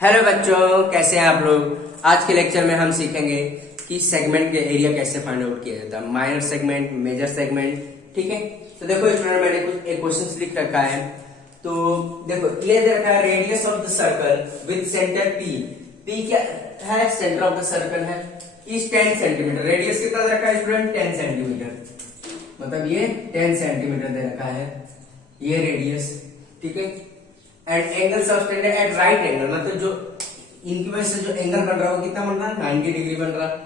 Hello बच्चों, कैसे हैं आप लोग। आज के लेक्चर में हम सीखेंगे कि सेगमेंट के एरिया कैसे फाइंड आउट किया जाता है, माइनर सेगमेंट, मेजर सेगमेंट। ठीक है, तो देखो स्टूडेंट मैंने कुछ एक क्वेश्चन लिख रखा है। तो देखो ये दे रखा है radius of the circle with centre P. P क्या है? सेंटर ऑफ द सर्कल है, इस 10 सेंटीमीटर। रेडियस कितना दे रखा है स्टूडेंट? 10 सेंटीमीटर। मतलब ये 10 सेंटीमीटर दे रखा है, ये रेडियस। ठीक है, and angle subtended at right angle, मतलब जो इनकी वजह से जो एंगल बन रहा है वो कितना बन रहा है? 90 डिग्री बन रहा है।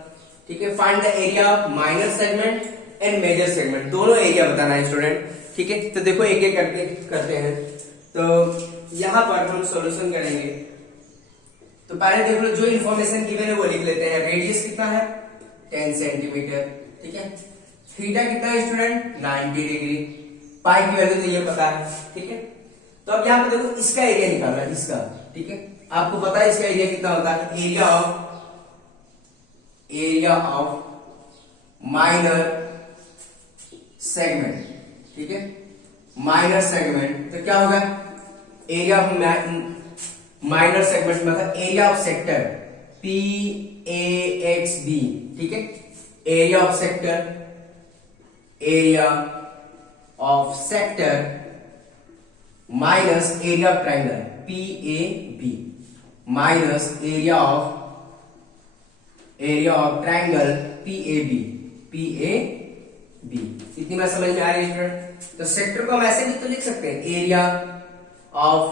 ठीक है, find the area of minor segment and major segment, दोनों एरिया बताना है स्टूडेंट। ठीक है, तो देखो एक एक करके करते हैं। तो यहां पर हम सॉल्यूशन करेंगे। तो पहले देख लो, जो इन्फॉर्मेशन गिवन है वो लिख लेते हैं। रेडियस कितना है? 10 सेंटीमीटर। ठीक है, थीटा कितना है स्टूडेंट? 90 डिग्री। पाई की वैल्यू तो ये पता है। ठीक है, तो अब यहां पर देखो इसका एरिया निकालना है, इसका। ठीक है, आपको पता है इसका एरिया कितना होता है? Area of minor segment. ठीक है, माइनर सेगमेंट तो क्या होगा? एरिया ऑफ माइनर सेगमेंट मतलब एरिया ऑफ सेक्टर, PAXB। ठीक है, area of sector, area of sector minus area of triangle, PAB, minus area of triangle, PAB। इतनी बात समझ में आ रही है स्टूडेंट? तो सेक्टर को हम ऐसे भी तो लिख सकते हैं, एरिया ऑफ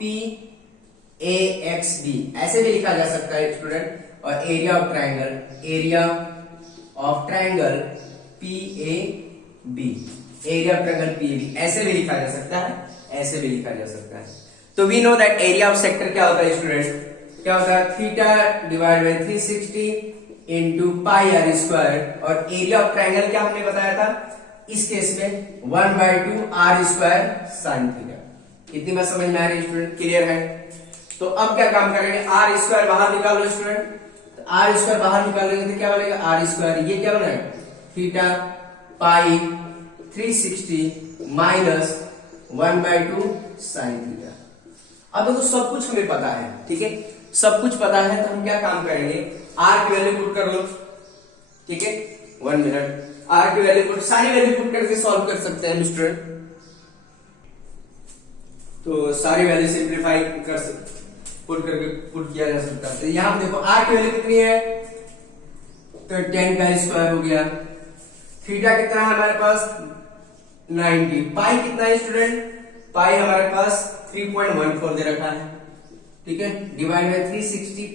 PAXB, ऐसे भी लिखा जा सकता है स्टूडेंट। और area of triangle, PAB, area of triangle PAB, ऐसे भी लिखा जा सकता है, ऐसे भी लिखा जा सकता है। तो we know that area of sector क्या होता है स्टूडेंट? क्या होता है? Theta divide by 360 into pi r square. और एरिया ऑफ ट्राइंगल क्या हमने बताया था इस केस में? 1/2 आर स्क्वायर साइन थीटा। इतनी बात समझ में आ रही है स्टूडेंट? क्लियर है? तो अब क्या काम करेंगे? आर स्क्वायर बाहर निकालो स्टूडेंट। तो आर स्क्वायर बाहर निकालेंगे तो क्या बनेगा? आर स्क्वायर, ये क्या बनेगा? Theta pi 360 minus 1/2 sine theta. अब देखो सब कुछ हमें पता है। ठीक है, सब कुछ पता है, तो हम क्या काम करेंगे? आर की वैल्यू पुट कर लो। ठीक है, 1 मिनट। आर की वैल्यू पुट, सारी वैल्यू पुट करके सॉल्व कर सकते हैं स्टूडेंट। तो सारी वैल्यू सिंप्लीफाई कर सकते, पुट किया जा सकता है। तो यहां देखो आर की वैल्यू कितनी है? तो 10 का स्क्वायर हो गया। थीटा कितना है हमारे पास? 90। पाई कितना है स्टूडेंट? पाई हमारे पास 3.14 दे रखा है। ठीक है, divide by 360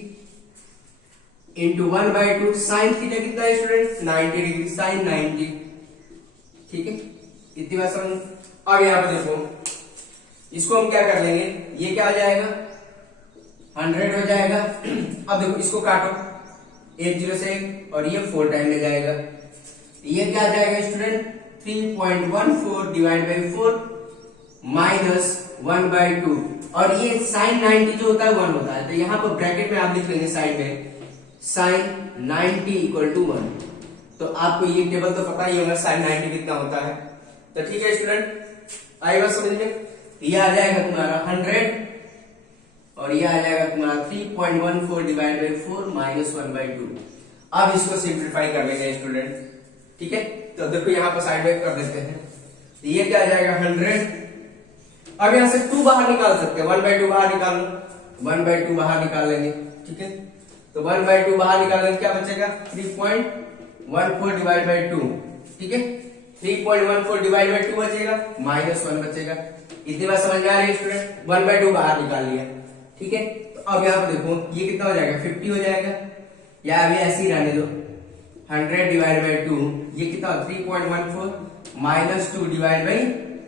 into 1/2 sine theta कितना है स्टूडेंट? 90 degree, sign 90। ठीक है, इतनी बात समझ। अब यहां पर देखो, इसको हम क्या कर लेंगे? ये क्या हो जाएगा? 100 हो जाएगा। अब देखो इसको काटो, 1 0 से 1, और ये 4 टाइम में जाएगा। ये क्या आ जाएगा स्टूडेंट? 3.14 divide by 4 minus 1/2। और ये साइन 90 जो होता है 1 होता है। तो यहां पर ब्रैकेट में आप लिख लेंगे साइड में साइन 90 इक्वल टू 1। तो आपको ये टेबल तो पता ही होगा साइन 90 कितना होता है। तो ठीक है स्टूडेंट, आएगा समझ में? ये आ जाएगा तुम्हारा 100 और ये आ जाएगा तुम्हारा 3.14 डिवाइड बाई 4 माइनस 1/2। अब इसको सिंप्लीफाई कर लेंगे स्टूडेंट। ठीक है, तो देखो यहां पर साइड में कर देते हैं। तो ये क्या आ जाएगा? 100। अब यहां से 2 बाहर निकाल सकते हैं, 1/2 बाहर निकाल लो, 1/2 बाहर निकाल लेंगे। ठीक है, तो 1/2 बाहर निकालेंगे, क्या बचेगा? 3.14 डिवाइड बाई 2। ठीक है, 3.14 डिवाइड बाई 2 बचेगा, माइनस 1 बचेगा। इतनी बात समझ में आ रही है स्टूडेंट? 1/2 बाहर निकाल लिया। ठीक है, तो अब यहां पर देखो ये कितना हो जाएगा? 50 हो जाएगा, या अभी ऐसे ही रहने दो। 100 डिवाइड बाई 2, ये कितना? 3.14 माइनस 2 डिवाइड बाई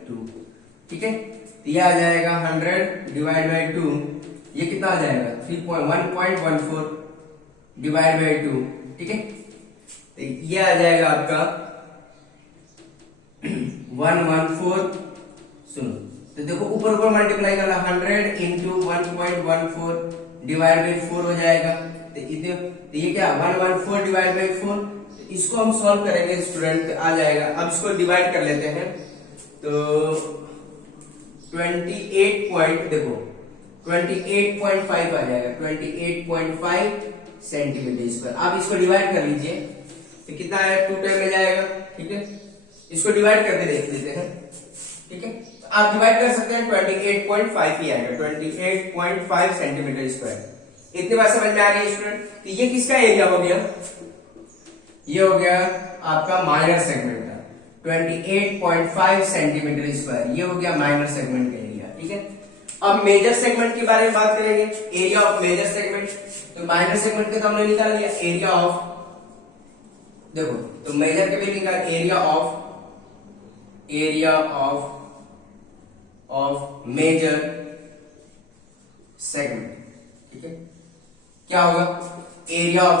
2। ठीक है, तो ये आ जाएगा 100 डिवाइड बाई 2, ये कितना आ जाएगा? 1.14 डिवाइड बाई 2। ठीक है, तो ये आ जाएगा आपका 114। सुनो, तो देखो ऊपर ऊपर मल्टीप्लाई करना, 100 इंटू 1.14 डिवाइड बाई 4 हो जाएगा। तो ये क्या? 114 डिवाइड बाई 4। इसको हम सॉल्व करेंगे स्टूडेंट, आ जाएगा। अब इसको डिवाइड कर लेते हैं। तो 28 पॉइंट, देखो 28.5 आ जाएगा, 28.5 सेंटीमीटर स्क्वायर। आप इसको डिवाइड कर लीजिए तो कितना है, 2 टाइम में जाएगा। ठीक है, इसको डिवाइड करके देख लेते हैं। ठीक है, तो आप डिवाइड कर सकते हैं, 28.5 ही आएगा, 28.5 सेंटीमीटर स्क्वायर। इतनी बात समझ में आ रही है स्टूडेंट? तो ये किसका एरिया हो गया, ये हो गया आपका माइनर सेगमेंट का 28.5 सेंटीमीटर स्क्वायर, ये हो गया माइनर सेगमेंट का एरिया। ठीक है, अब मेजर सेगमेंट के बारे में बात करेंगे, एरिया ऑफ मेजर सेगमेंट। तो माइनर सेगमेंट के तो हमने निकाल लिया एरिया ऑफ, देखो तो मेजर के भी निकाल एरिया ऑफ मेजर सेगमेंट। ठीक है, क्या होगा, area of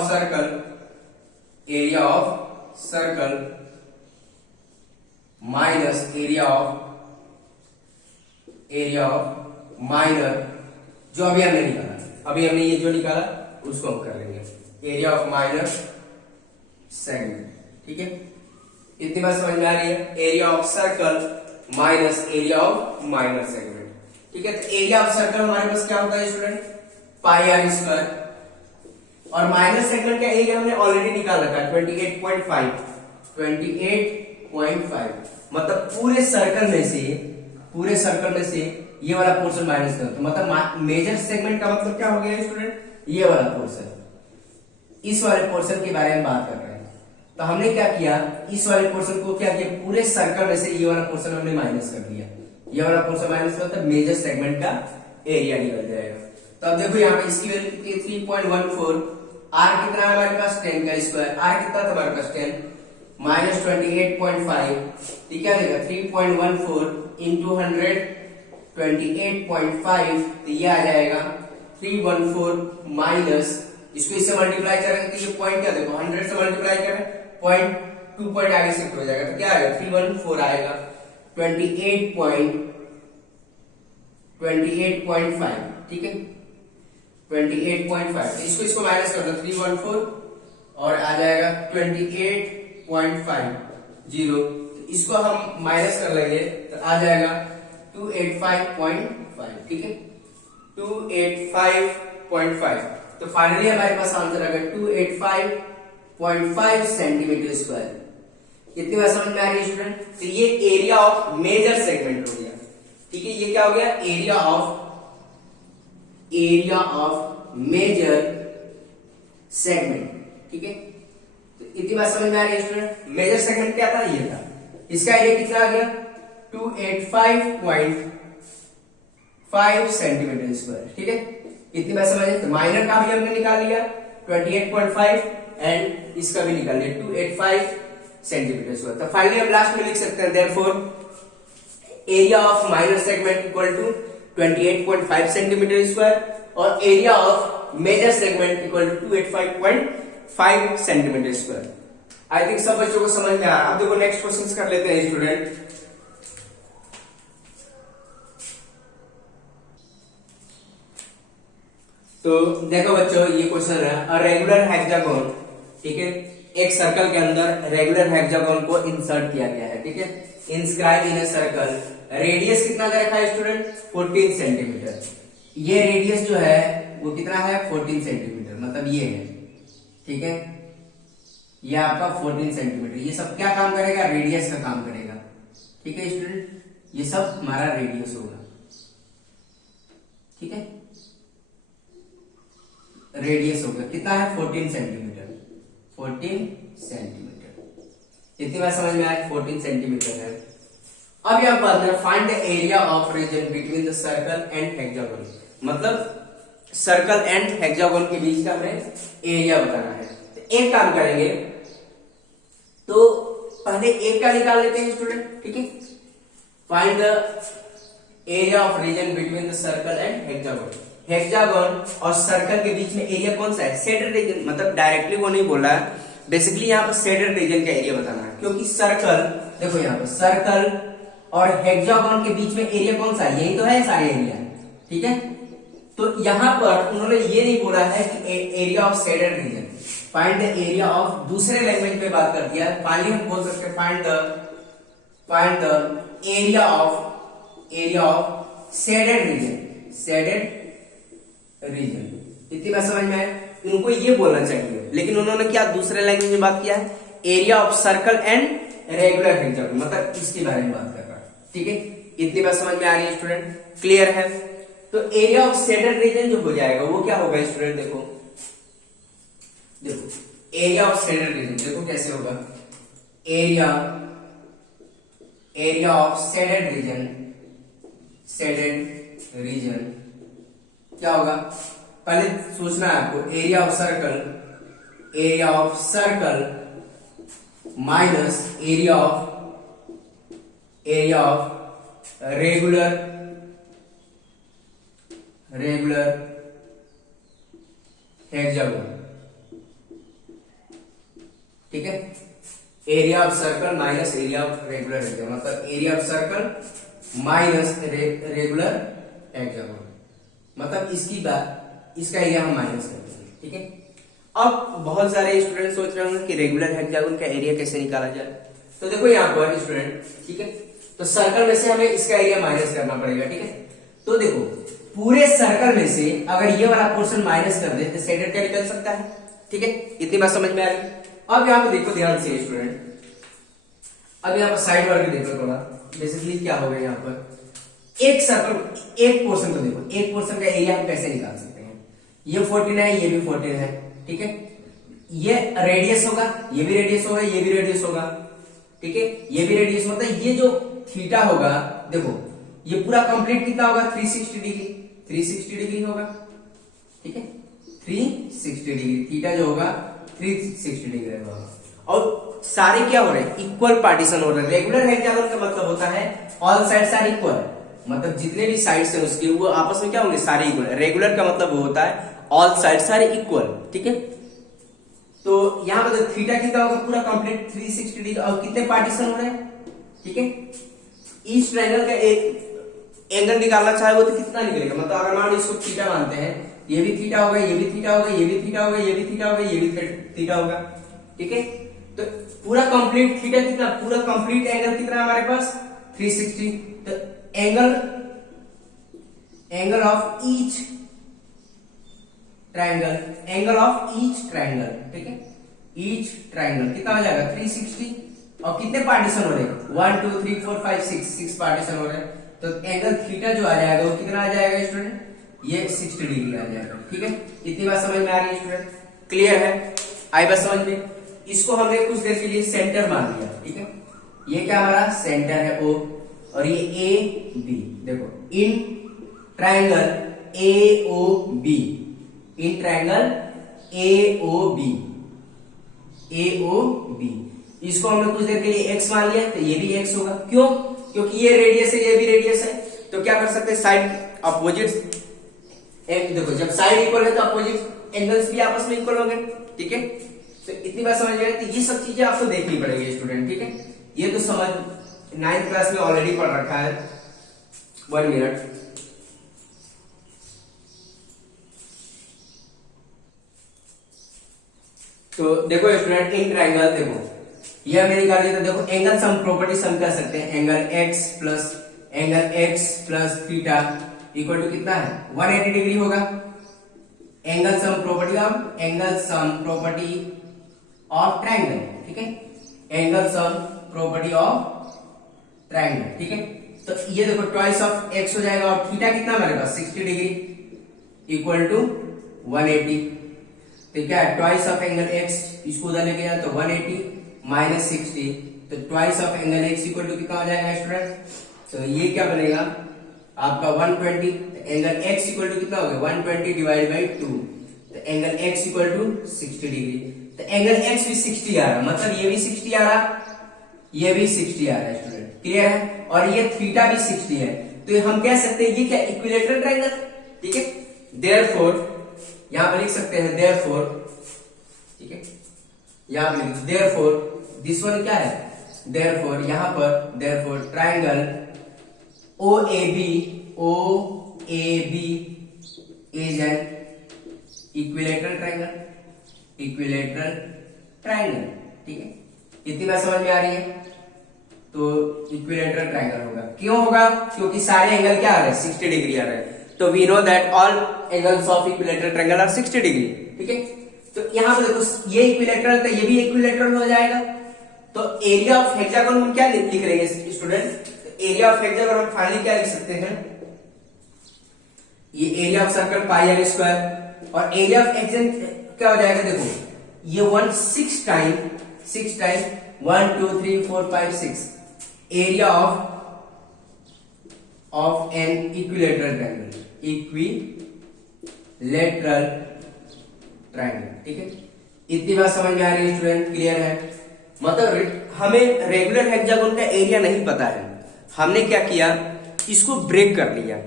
circle minus area of minor, जो अभी हमने निकाला, अभी हमने ये जो निकाला उसको हम कर लेंगे, एरिया ऑफ माइनर सेगमेंट। ठीक है, इतनी बात समझ में आ रही है, area of circle minus area of minor segment. ठीक है, तो एरिया ऑफ सर्कल हमारे पास क्या होता है स्टूडेंट, पाई आर स्क्वायर, और माइनर सेगमेंट का एरिया हमने ऑलरेडी निकाल रखा है 28.5, मतलब पूरे सर्कल में से ये वाला पोर्शन माइनस कर, तो मतलब मेजर सेगमेंट का मतलब क्या हो गया स्टूडेंट, ये वाला पोर्शन, इस वाले पोर्शन के बारे में बात कर रहे हैं। तो हमने क्या किया, इस वाले पोर्शन को क्या किया, पूरे सर्कल में से ये वाला पोर्शन हमने माइनस कर दिया, ये वाला पोर्शन माइनस कर, तो मेजर सेगमेंट का एरिया निकल जाएगा। तो अब देखो यहाँ पे इसकी वैल्यू कितनी है, 3.14, आर कितना है हमारे पास, 10 का स्क्वायर, आर कितना था हमारे पास 10 माइनस 28.5, ठीक है, 3.14 इंटू 100 28.5, तो ये आ जाएगा 314 माइनस, इसको इससे मल्टीप्लाई करेंगे तो ये पॉइंट क्या, देखो 100 से मल्टीप्लाई करें, पॉइंट 2 पॉइंट आगे शिफ्ट हो जाएगा, तो क्या आएगा 314 आएगा 28.5, ठीक है 28.5, तो इसको माइनस कर दो, 314 और आ जाएगा 28.50, तो इसको हम माइनस कर लेंगे तो आ जाएगा 285.5, ठीक है 285.5, तो फाइनली हमारे पास आंसर आ गया 285.5 सेंटीमीटर स्क्वायर। कितनी बार समझ में आ रही है स्टूडेंट? तो ये एरिया ऑफ मेजर सेगमेंट हो गया, ठीक है, ये क्या हो गया, एरिया ऑफ मेजर सेगमेंट, ठीक है। तो इतनी बात समझ में आ रही है स्टूडेंट? मेजर सेगमेंट क्या था, ये था, इसका एरिया कितना आ गया 285.5 सेंटीमीटर स्क्वायर, ठीक है। इतनी बात समझ, तो माइनर का भी हमने निकाल लिया 28.5 एंड इसका भी निकाल लिया 285 सेंटीमीटर स्क्वायर। तो फाइनली हम लास्ट में लिख सकते हैं therefore area of minor segment equal to 28.5 centimetre square और area of major segment equal to 285.5 centimetre square. I think सब बच्चों को समझ में आ रहा है। अब देखो नेक्स्ट क्वेश्चन कर लेते हैं स्टूडेंट। तो देखो बच्चों, ये क्वेश्चन है, अ रेगुलर हेक्सागोन, ठीक है, एक सर्कल के अंदर रेगुलर हेक्सागोन को इंसर्ट किया गया है, ठीक है, inscribe in a circle, radius कितना दे रखा है स्टूडेंट 14 सेंटीमीटर। ये रेडियस जो है वो कितना है 14 सेंटीमीटर, मतलब ये है, ठीक है, ये आपका 14 सेंटीमीटर। ये सब क्या काम करेगा, रेडियस का काम करेगा, ठीक है स्टूडेंट, ये सब हमारा रेडियस होगा, ठीक है, रेडियस होगा कितना है 14 सेंटीमीटर, 14 सेंटीमीटर। इतनी बात समझ में आए, 14 सेंटीमीटर है। अब यहां पर find the area of region between the circle and hexagon, मतलब सर्कल एंड हेक्सागोन के बीच का हमें एरिया बताना है। तो एक काम करेंगे, तो पहले एक का निकाल लेते हैं स्टूडेंट, ठीक है, find the area of region between the circle and hexagon. Hexagon और सर्कल के बीच में एरिया कौन सा है, शेडेड रीजन, मतलब डायरेक्टली वो नहीं बोल रहा है, बेसिकली यहाँ पर शेडेड रीजन का एरिया बताना है, क्योंकि सर्कल, देखो यहाँ पर सर्कल और हेक्सागोन के बीच में एरिया कौन सा है, यही तो है सारे एरिया, ठीक है। तो यहाँ पर उन्होंने ये नहीं बोला है कि area of shaded region, find the area of, दूसरे लैंग्वेज में बात कर दिया, फाइनली हम बोल सकते हैं find the area of shaded region, shaded region. इतनी बात समझ में आए? उनको ये बोलना चाहिए, लेकिन उन्होंने क्या दूसरे लैंग्वेज में बात किया है, area of circle and regular hexagon, मतलब इसके बारे में बात कर रहा है। ठीक है, इतनी बात समझ में आ रही है स्टूडेंट? क्लियर है? तो एरिया ऑफ शेडेड रीजन जो हो जाएगा वो क्या होगा स्टूडेंट? देखो एरिया ऑफ शेडेड रीजन देखो कैसे होगा। एरिया ऑफ शेडेड रीजन क्या होगा? पहले सोचना है आपको, area of circle minus area of regular hexagon. ठीक है, area of circle minus area of regular hexagon, मतलब area of circle minus regular hexagon, मतलब इसका एरिया हम माइनस करते हैं। ठीक है, अब बहुत सारे स्टूडेंट सोच रहे होंगे कि रेगुलर हेक्सागोन का एरिया कैसे निकाला जाए। तो देखो यहाँ पर स्टूडेंट, ठीक है, तो सर्कल में से हमें इसका एरिया माइनस करना पड़ेगा। ठीक है, तो देखो पूरे सर्कल में से अगर ये वाला पोर्शन माइनस कर दे तो शेडेड क्या निकल सकता है। ठीक है, इतनी बात समझ में आ रही? अब यहाँ पे देखो ध्यान से स्टूडेंट, अब यहाँ पर साइड वर्क देखो थोड़ा। बेसिकली क्या होगा यहाँ पर, एक सर्कल एक पोर्शन को देखो, एक पोर्शन का एरिया हम कैसे निकाल सकते हैं। ये 14 है, ये भी 14 है। ठीक है, ये रेडियस होगा, ये भी रेडियस होगा, ये भी रेडियस होगा। ठीक है, ये भी रेडियस होता है। ये जो थीटा होगा देखो, ये पूरा कंप्लीट कितना होगा? 360 डिग्री होगा। ठीक है, 360 डिग्री थीटा जो होगा 360 डिग्री होगा। और सारे क्या हो रहे हैं? इक्वल पार्टीशन हो रहे हैं। रेगुलर हेक्सागोन का मतलब होता है ऑल साइड्स आर इक्वल, मतलब जितने भी साइड्स हैं उसके वो आपस में क्या होंगे? सारे इक्वल। रेगुलर का मतलब वो होता है ऑल साइड्स आर इक्वल। ठीक है, तो यहां पर थीटा कितना होगा? पूरा कंप्लीट 360 डिग्री। और कितने पार्टीशन हो रहे हैं? ठीक है, ईच ट्रायंगल का एक एंगल निकालना चाहे वो तो कितना निकलेगा? मतलब अगर मान लो इसको थीटा मानते हैं, ये भी थीटा होगा, ये भी थीटा होगा, ये भी थीटा होगा, ये भी थीटा होगा, ये भी थीटा होगा। ठीक है, तो पूरा कंप्लीट थीटा कितना? पूरा कंप्लीट एंगल कितना हमारे पास? 360। तो एंगल ऑफ ईच ट्रायंगल, ठीक है, ईच ट्रायंगल कितना हो जाएगा? 360। और कितने पार्टीशन हो रहे हैं? 1 2 3 4 5 6 पार्टीशन हो रहे हैं। तो एंगल थीटा जो आ जाएगा वो कितना आ जाएगा स्टूडेंट? ये 60 डिग्री आ जाएगा। ठीक है, इतनी बात समझ में आ रही है स्टूडेंट? क्लियर है? आई बात समझ में? इसको हमने कुछ देर के लिए सेंटर मान लिया। ठीक है, ये क्या हमारा सेंटर है O, और ये ए बी। देखो in triangle AOB, in triangle AOB, इसको हमने कुछ देर के लिए x मान लिया, तो ये भी x होगा। क्यों? क्योंकि ये रेडियस है, ये भी रेडियस है। तो क्या कर सकते हैं? साइड अपोजिट, देखो जब साइड इक्वल है तो अपोजिट एंगल्स भी आपस में इक्वल होंगे। ठीक है, तो इतनी बात समझ में? तो ये सब चीजें आपको देखनी पड़ेगी स्टूडेंट। ठीक है, ये तो समझ 9th क्लास में ऑलरेडी पढ़ रखा है। 1 मिनट। तो देखो स्टूडेंट, इन ट्रायंगल देखो ये हमें निकाल दिया। तो देखो एंगल सम प्रॉपर्टी सम कर सकते हैं। Angle x plus theta equal to कितना है? 180 डिग्री होगा। Angle sum property of triangle. ठीक है, angle sum property of triangle. ठीक है, तो ये देखो ट्वाइस ऑफ x हो जाएगा, और थीटा कितना हमारे पास? 60 डिग्री इक्वल टू 180। तो क्या है? ट्वाइस ऑफ एंगल x, इसको उधर लेके जाए तो 180 माइनस 60, तो twice of angle x equal to कितना हो जाएगा स्टूडेंट? तो ये क्या बनेगा आपका 120। तो एंगल x इक्वल टू कितना हो गया? 120 डिवाइड बाई 2, तो angle x equal to 60 degree. तो एंगल x भी 60 आ रहा, मतलब ये भी 60 आ रहा, ये भी 60 आ रहा है स्टूडेंट। क्लियर है? और ये थीटा भी 60 है। तो हम कह सकते हैं ये क्या? Equilateral triangle. ठीक है, देयरफॉर यहां पर लिख सकते हैं देयरफॉर। ठीक है, यहां पर देयरफॉर दिस वन क्या है? देयरफॉर यहां पर therefore triangle OAB is an equilateral triangle. ठीक है, इतनी बात समझ में आ रही है? तो इक्विलेटरल ट्रायंगल होगा। क्यों होगा? क्योंकि सारे एंगल क्या आ रहे हैं? 60 डिग्री आ रहे हैं। तो we know that all angles of equilateral triangle are 60 degree. ठीक है, तो यहां पे देखो ये इक्विलेटरल था, ये भी इक्विलेटरल हो जाएगा। तो एरिया ऑफ हेक्सागोन हम क्या लिख लेंगे स्टूडेंट? एरिया ऑफ हेक्सागोन हम फाइनली क्या लिख सकते हैं? ये area of circle pi r square, और एरिया ऑफ हेक्सागन क्या हो जाएगा? देखो ये 6 time 1 2 3 4 5 6 area of an equilateral triangle, equilateral triangle. ठीक है, इतनी बात समझ में आ रही है स्टूडेंट? क्लियर है? मतलब हमें रेगुलर हेक्सागोन का एरिया नहीं पता है, हमने क्या किया, इसको ब्रेक कर लिया,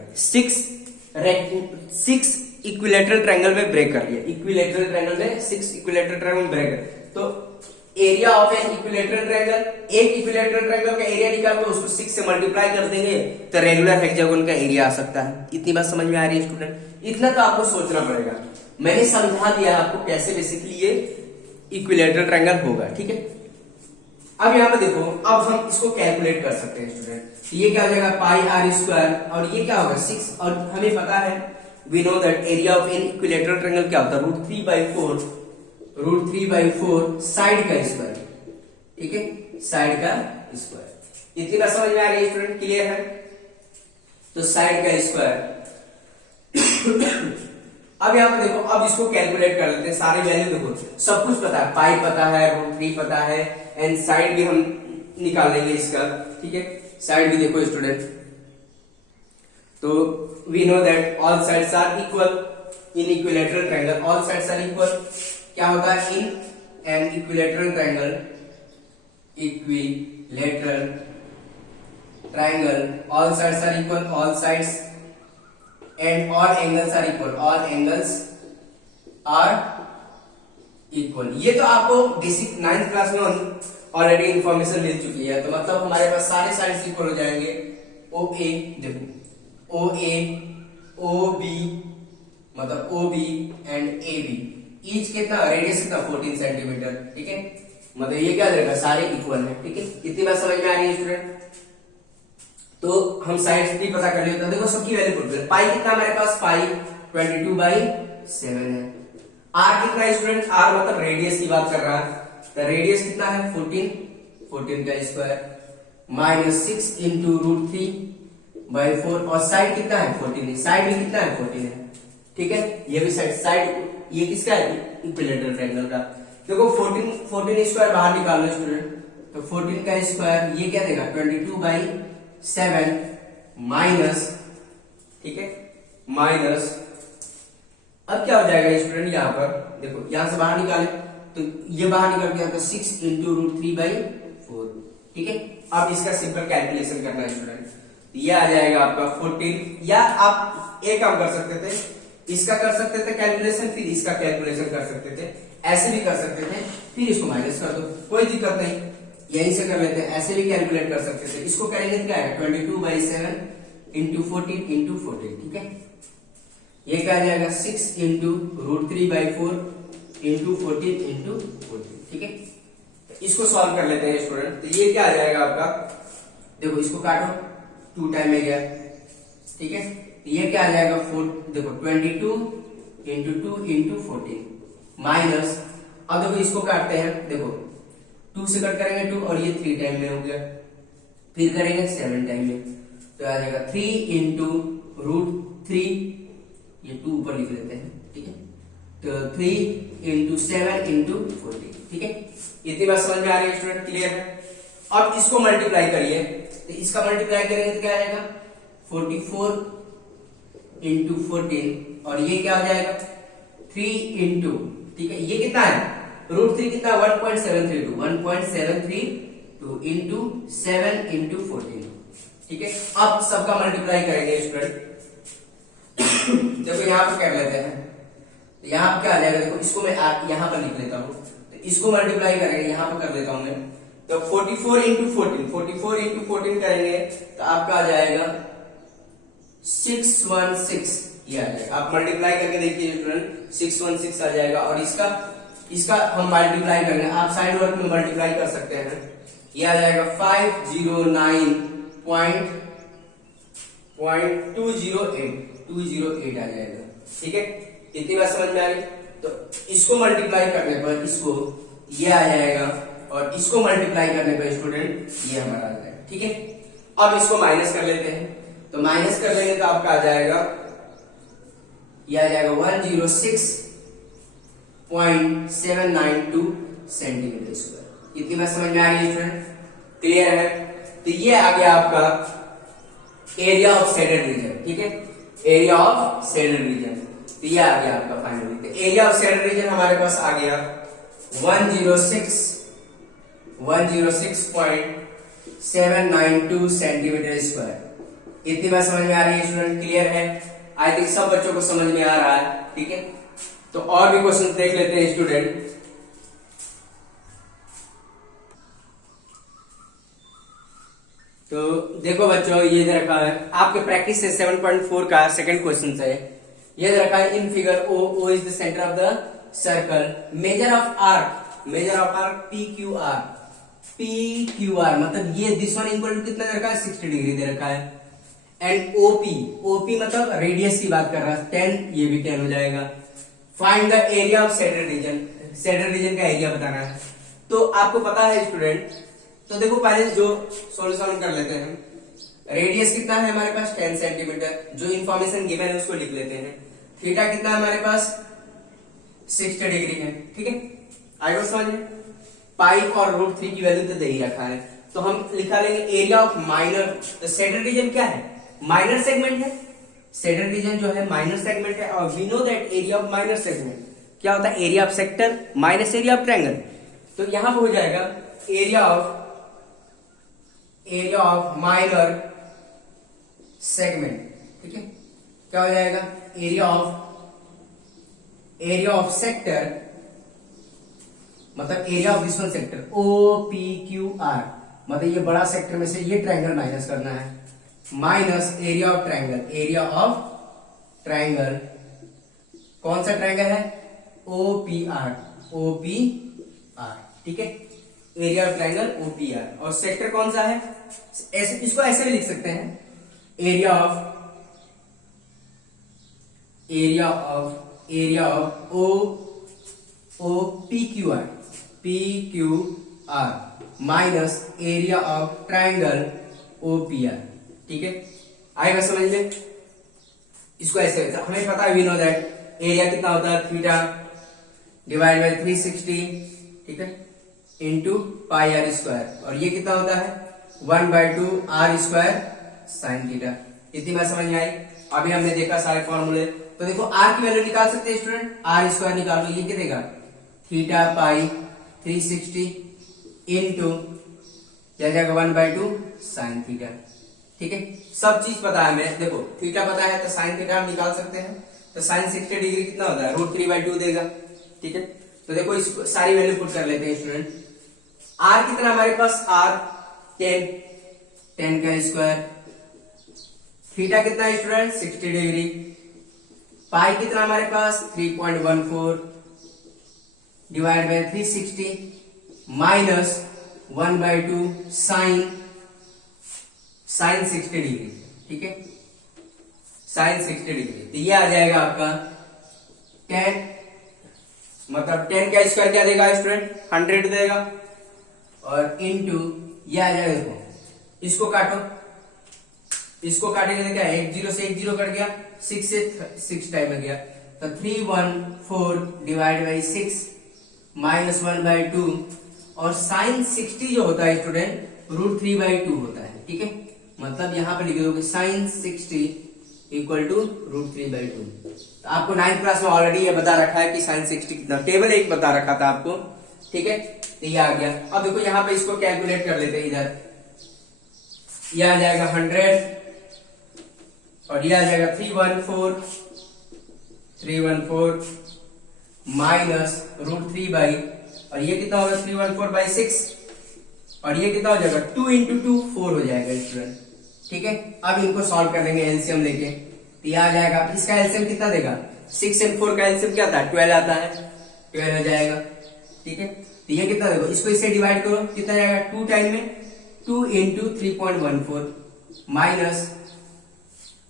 6 इक्विलेटरल ट्रायंगल में ब्रेक कर लिया। इक्विलेटरल ट्रायंगल में 6 इक्विलेटरल ट्रायंगल ब्रेक कर, तो area of an equilateral triangle, एक इक्विलेटरल ट्रायंगल का एरिया निकाल के उसको 6 से मल्टीप्लाई कर देंगे तो रेगुलर हेक्सागोन का एरिया आ सकता है। इतनी बात समझ में आ रही है स्टूडेंट? इतना तो आपको सोचना पड़ेगा, मैंने समझा दिया आपको कैसे बेसिकली ये इक्विलेटरल ट्रायंगल होगा। ठीक है, अब यहां पे देखो, अब हम इसको कैलकुलेट कर सकते हैं स्टूडेंट। ये क्या हो जाएगा? पाई आर स्क्वायर, और ये क्या होगा? 6, और हमें पता है we know that area of an equilateral triangle क्या होता है? √3/4 साइड का स्क्वायर। ठीक है, साइड का स्क्वायर। इतनी बात समझ में आ रही है स्टूडेंट? क्लियर है? तो साइड का स्क्वायर अब यहां पे देखो, अब इसको कैलकुलेट कर लेते हैं, सारे वैल्यू देखो, सब कुछ पता है, पाई पता है, √3 पता है, एंड साइड भी हम निकाल लेंगे इसका। ठीक है, साइड भी देखो स्टूडेंट, तो we know that all sides are equal in equilateral triangle, all sides are equal. क्या होता है? In an equilateral triangle, all sides are equal, all sides and all angles are equal, all angles are equal। ये तो आपको basic 9th class में already information मिल चुकी है, तो मतलब हमारे पास सारे साइड्स इक्वल हो जाएंगे। OA देखो, OA OB मतलब OB एंड AB ईच कितना रेडियस कितना 14 सेंटीमीटर। ठीक है, मतलब ये क्या रहेगा? सारे इक्वल है। ठीक है, इतनी बात समझ में आ रही है स्टूडेंट? तो हम साइड्स भी पता कर लेते हैं। देखो सबकी वैल्यू पुट करें, पाई कितना हमारे पास? पाई 22/7 है। आर कितना है स्टूडेंट? आर मतलब रेडियस की बात कर रहा है, तो रेडियस कितना है? 14 का स्क्वायर माइनस 6 इंटू √3/4, और साइड कितना है? 14 है, साइड भी कितना है? 14 है। ठीक है, ये भी साइड ये किसका है? इक्विलेटरल ट्रायंगल का। देखो 14 स्क्वायर बाहर निकाल लो स्टूडेंट, तो 14 का स्क्वायर ये क्या देगा? 22/7 माइनस, ठीक है, माइनस, अब क्या हो जाएगा स्टूडेंट? यहां पर देखो, यहां से बाहर निकाले तो ये बाहर निकल गया, तो 6 इंटू √3/4। ठीक है, अब इसका सिंपल कैलकुलेशन करना है स्टूडेंट, ये आ जाएगा आपका 14, या आप एक काम कर सकते थे, इसका कर सकते थे कैलकुलेशन, फिर इसका कैलकुलेशन कर सकते थे, ऐसे भी कर सकते थे, फिर इसको माइनस कर दो, कोई दिक्कत नहीं, यहीं से कर लेते हैं, ऐसे भी कैलकुलेट कर सकते थे। इसको करेंगे तो क्या है? 22/7 इंटू 14। ठीक है, ये क्या आ जाएगा? 6 इंटू √3/4 इंटू 14। ठीक है, इसको सॉल्व कर लेते हैं स्टूडेंट, तो ये क्या आ जाएगा आपका? देखो इसको काटो, 2 टाइम में गया। ठीक है, ये क्या आ जाएगा? 4, देखो 22 इंटू 2 इंटू 14 माइनस, अब देखो इसको काटते हैं, देखो 2 से कट करेंगे 2, और ये 3 टाइम में हो गया, फिर करेंगे 7 टाइम में, तो आ जाएगा 3 इंटू √3, ये 2 ऊपर लिख लेते हैं। ठीक है, तो 3 इंटू 7 इंटू 14। ठीक है, इतनी बात समझ में आ रही है स्टूडेंट? क्लियर है? अब इसको मल्टीप्लाई करिए, तो इसका मल्टीप्लाई करेंगे तो क्या आ जाएगा? 44 इंटू 14, और ये क्या हो जाएगा? 3 इंटू, ठीक है, ये कितना है? √3 कितना? 1.732 इंटू 7 इंटू 14। ठीक है, अब सबका मल्टीप्लाई करेंगे स्टूडेंट, देखो यहां पर कर लेते हैं, तो यहां पर क्या आ जाएगा? देखो इसको मैं यहां पर लिख लेता हूं, तो इसको मल्टीप्लाई करेंगे, यहां पर कर लेता हूं मैं, तो 44 इंटू 14 करेंगे तो आपका आ जाएगा 616, ये आ जाएगा। आप मल्टीप्लाई करके देखिए स्टूडेंट, 616 आ जाएगा, और इसका हम मल्टीप्लाई करेंगे, आप साइड वर्क में मल्टीप्लाई कर सकते हैं, ये आ जाएगा 509.5 208 आ जाएगा। ठीक है, इतनी बात समझ में आ गई। तो इसको मल्टीप्लाई करने पर इसको ये आ जाएगा और इसको मल्टीप्लाई करने पर स्टूडेंट ये हमारा आ जाएगा। ठीक है, अब इसको माइनस कर लेते हैं। तो माइनस कर लेंगे तो आपका आ जाएगा, ये आ जाएगा 106.792 सेंटीमीटर स्क्वायर। इतनी बात समझ में आ रही है स्टूडेंट? क्लियर है? तो ये आ गया आपका एरिया ऑफ शेडेड रीजन। ठीक है, एरिया ऑफ शेडेड रीजन। तो ये आ गया आपका फाइनली। तो एरिया ऑफ शेडेड रीजन हमारे पास आ गया 106.792 सेंटीमीटर स्क्वायर। इतनी बात समझ में आ रही है स्टूडेंट? क्लियर है? आई थिंक सब बच्चों को समझ में आ रहा है। ठीक है, तो और भी क्वेश्चन देख लेते हैं स्टूडेंट। तो देखो बच्चों, ये दे रखा है आपके प्रैक्टिस से 7.4 का सेकंड क्वेश्चन है। ये दे रखा है in figure O is the centre of the circle, major of arc P Q R मतलब ये दिस वन इक्वल टू कितना दे रखा है 60 डिग्री दे रखा है। एंड ओपी मतलब रेडियस की बात कर रहा है 10, ये भी 10 हो जाएगा। Find the area of shaded region का एरिया बताना है। तो आपको पता है स्टूडेंट, तो देखो पहले जो सॉल्यूशन कर लेते हैं। रेडियस कितना है हमारे पास 10 सेंटीमीटर, जो इंफॉर्मेशन गिवन है उसको लिख लेते हैं। थीटा कितना है हमारे पास 60 डिग्री है। ठीक है, आई बात समझ में? पाई और √3 की वैल्यू तो दे ही रखा है, तो हम लिखा लेंगे एरिया ऑफ माइनर। तो शेडेड रीजन क्या है? माइनर सेगमेंट है। शेडेड रीजन जो है माइनर सेगमेंट है, और we know that area of minor segment क्या होता है? Area of sector minus area of triangle. तो यहां पर हो जाएगा एरिया ऑफ माइनर सेगमेंट। ठीक है, क्या हो जाएगा? एरिया ऑफ सेक्टर मतलब area of this one sector OPQR, मतलब ये बड़ा सेक्टर में से ये ट्रायंगल माइनस करना है, माइनस एरिया ऑफ ट्रायंगल। कौन सा ट्रायंगल है? OPR। ठीक है, एरिया ऑफ ट्रायंगल OPR। और सेक्टर कौन सा है? ऐसे, इसको ऐसे भी लिख सकते हैं, area of PQR minus area of triangle OPR। ठीक है, आएगा समझ में? इसको ऐसे हमें पता है, वी नो दैट एरिया कितना होता है थीटा डिवाइड बाय 360, ठीक है, इंटू पाई आर स्क्वायर, और ये कितना होता है 1/2 R स्क्वायर साइन थीटा। इतनी बात समझ में आई? अभी हमने देखा सारे फॉर्मूले। तो देखो आर की वैल्यू निकाल सकते हैं स्टूडेंट, R स्क्वायर निकालो, ये क्या देगा थीटा पाई 360 इंटू क्या जाएगा 1/2 साइन थीटा। ठीक है, सब चीज पता है हमें। देखो थीटा पता है तो साइन थीटा हम निकाल सकते हैं। तो साइन 60 डिग्री कितना होता है √3/2 देगा। ठीक है, तो देखो इस सारी वैल्यू पुट कर लेते हैं स्टूडेंट। आर कितना हमारे पास? आर 10 का स्क्वायर। थीटा कितना है स्टूडेंट 60 डिग्री। पाई कितना हमारे पास 3.14 divide by 360 minus 1/2 sine 60 degree. ठीक है, साइन 60 डिग्री। तो ये आ जाएगा आपका 10, मतलब 10 का स्क्वायर क्या देगा स्टूडेंट 100 देगा, और इंटू ये आ जाएगा, देखो इसको काटो, इसको काटेंगे तो क्या है 1 0 से 1 0 कट गया, 6 से 6 टाइम में गया, तो 314 डिवाइड बाई 6 माइनस 1/2, और साइन 60 जो होता है स्टूडेंट √3/2 होता है। ठीक है, मतलब यहां पर लिख दोगे साइन 60 इक्वल टू √3/2। तो आपको 9th क्लास में ऑलरेडी ये बता रखा है कि साइन 60 कितना, टेबल एक बता रखा था आपको। ठीक है, तो ये आ गया। अब देखो यहां पे इसको कैलकुलेट कर लेते हैं। इधर ये आ जाएगा 100 और ये आ जाएगा 314 माइनस √3 और ये कितना होगा 314/6, और ये कितना हो जाएगा 2 × 2 4 हो जाएगा स्टूडेंट। ठीक है, अब इनको सॉल्व कर लेंगे एलसीएम लेके। तो ये आ जाएगा, इसका एलसीएम कितना देगा 6 और 4 का एलसीएम क्या आता है 12 आता है, 12 हो जाएगा। ठीक है, तो ये कितना देखो, इसको इससे डिवाइड करो, कितना जाएगा 2 टाइम में 2 × 3.14 माइनस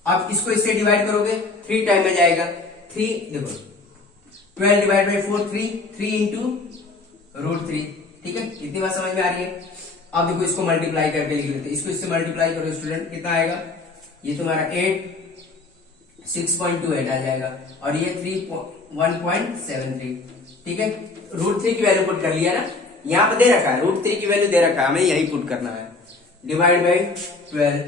अब इसको इससे डिवाइड करोगे 3 टाइम में जाएगा। 3 देखो 12 डिवाइड बाई 4 3 इंटू √3, ठीक है, इतनी बात समझ में आ रही है। अब देखो इसको मल्टीप्लाई करके लिख लेते, इसको इससे मल्टीप्लाई करो स्टूडेंट, कितना आएगा, ये तुम्हारा 6.28 आ जाएगा और ये 1.73, ठीक है। √3 की वैल्यू पुट कर लिया ना, यहाँ पे दे रखा है √3 की वैल्यू दे रखा है, हमें यही पुट करना है, डिवाइड बाई 12,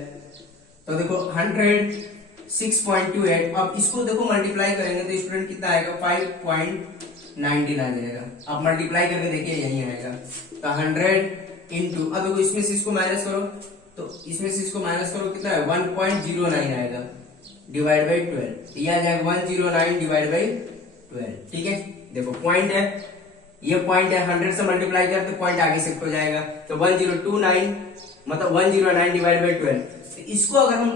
तो देखो 106.28। अब इसको देखो मल्टीप्लाई करेंगे तो स्टूडेंट कितना आएगा, 5.19 आ जाएगा। अब मल्टीप्लाई करके देखिए यही आएगा, तो 100 इंटू, अब देखो इसमें से इसको माइनस करो, तो इसमें से इसको माइनस करो, कितना है 1.09 आएगा, डिवाइड बाई 12, ये आ जाएगा 109 डिवाइड बाई 12, ठीक है। देखो पॉइंट है, ये पॉइंट है, 100 से मल्टीप्लाई करते पॉइंट आगे शिफ्ट हो जाएगा, तो 1029 मतलब 109 डिवाइड बाई 12। तो इसको अगर हम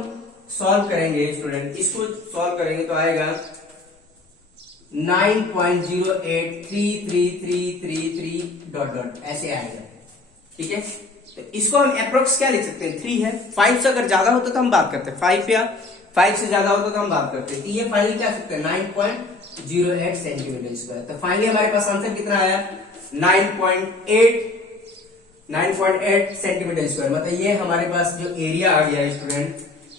सॉल्व करेंगे स्टूडेंट, इसको सॉल्व करेंगे तो आएगा 9.083333 डॉट डॉट ऐसे आएगा, ठीक है। तो इसको हम अप्रोक्स क्या लिख सकते हैं, 3 है, 5 से अगर ज्यादा होता तो हम बात करते हैं, 5 या 5 से ज्यादा होता तो हम बात करते हैं। तो ये फाइनली क्या सकते हैं 9.08 सेंटीमीटर स्क्वायर। तो फाइनली हमारे पास आंसर कितना आया 9.8 सेंटीमीटर स्क्वायर, मतलब ये हमारे पास जो एरिया आ गया स्टूडेंट,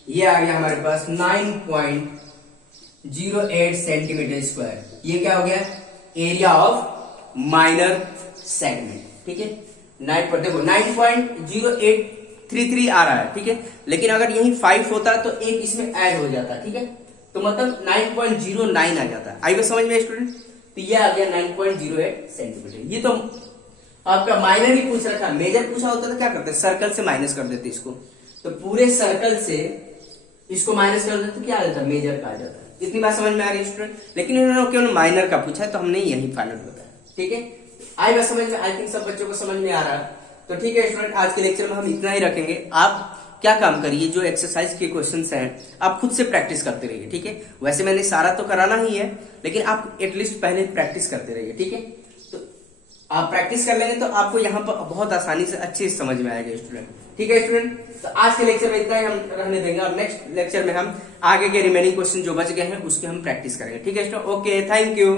ये आ गया हमारे पास 9.08 सेंटीमीटर स्क्वायर। ये क्या हो गया, एरिया ऑफ माइनर सेगमेंट, ठीक है। 9.0833 आ रहा है, ठीक है, लेकिन अगर यही 5 होता तो एक इसमें ऐड हो जाता, ठीक है, तो मतलब 9.09 आ जाता। आई बात समझ में स्टूडेंट, तो ये आ गया 9.08 सेंटीमीटर। ये तो आपका माइनर ही पूछ रखा, मेजर पूछा होता तो क्या करते, सर्कल से माइनस कर देते इसको, तो पूरे सर्कल से इसको माइनस कर देते तो क्या आ जाता, मेजर का आ जाता। इतनी बात समझ में आ रही है स्टूडेंट, लेकिन इन्होंने केवल माइनर का पूछा है तो हमने यही फाइनल बताया, ठीक है। आई बात समझ में, आई थिंक सब बच्चों को समझ में आ रहा है। तो ठीक है स्टूडेंट, आज के लेक्चर में हम इतना ही रखेंगे। आप क्या काम करिए, जो एक्सरसाइज के क्वेश्चंस हैं आप खुद से प्रैक्टिस करते रहिए, ठीक है। वैसे मैंने सारा तो कराना ही है, लेकिन आप एटलीस्ट पहले प्रैक्टिस करते रहिए, ठीक है। तो आप प्रैक्टिस कर लेंगे तो आपको यहाँ पर बहुत आसानी से अच्छे से समझ में आएगा स्टूडेंट, ठीक है स्टूडेंट। तो आज के लेक्चर में इतना ही हम रहने देंगे, और नेक्स्ट लेक्चर में हम आगे के रिमेनिंग क्वेश्चन जो बच गए हैं उसके हम प्रैक्टिस करेंगे, ठीक है स्टूडेंट। Okay, thank you.